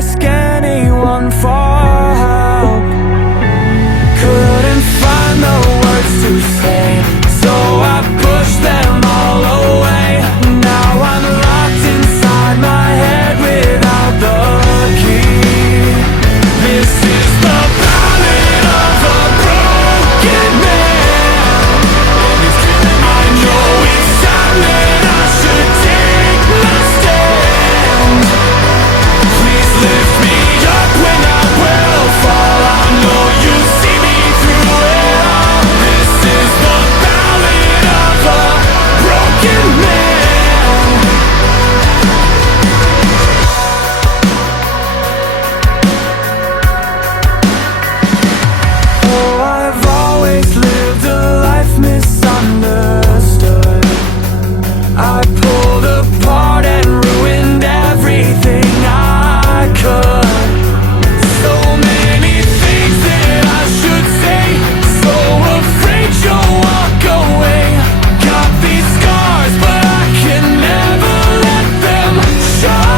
ask anyone for help. Couldn't find the words to say, so I pushed them all away. Now I'm locked inside my head without the key. This is the ballad of a broken man. I know it's time that I should take my stand. Please lift me up when I will fall. I know you see me through it all. This is the ballad of a broken man. Oh, I've always lived a life misunderstood. I pulled apart and ruined everything I could. So many things that I should say, so afraid you'll walk away. Got these scars, but I can never let them show.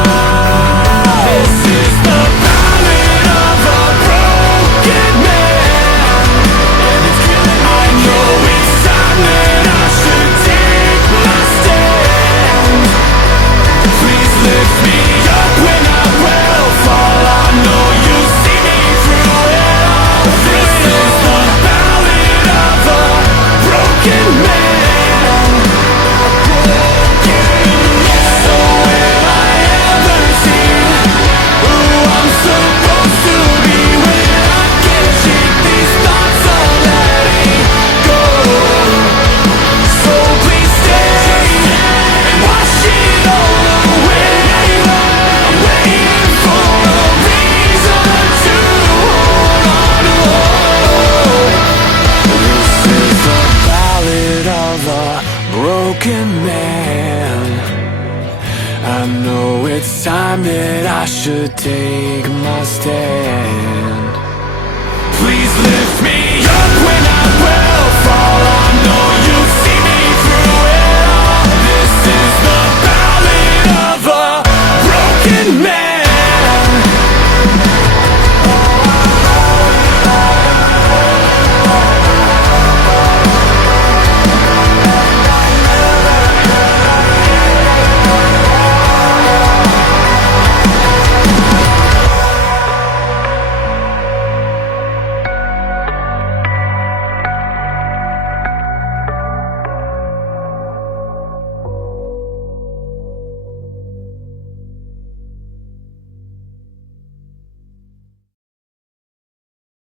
This is the ballad of a broken man. I know it's time that I should take my stand. Please lift me up when I will fall. I know you see me through it all. This is the ballad of a broken man. So will I ever see who I'm supposed to be when I can't shake these thoughts of letting go? So please stay and wash it all away. I'm waiting for a reason to hold on to hope. This is the ballad of a broken man. I know it's time that I should take my stand.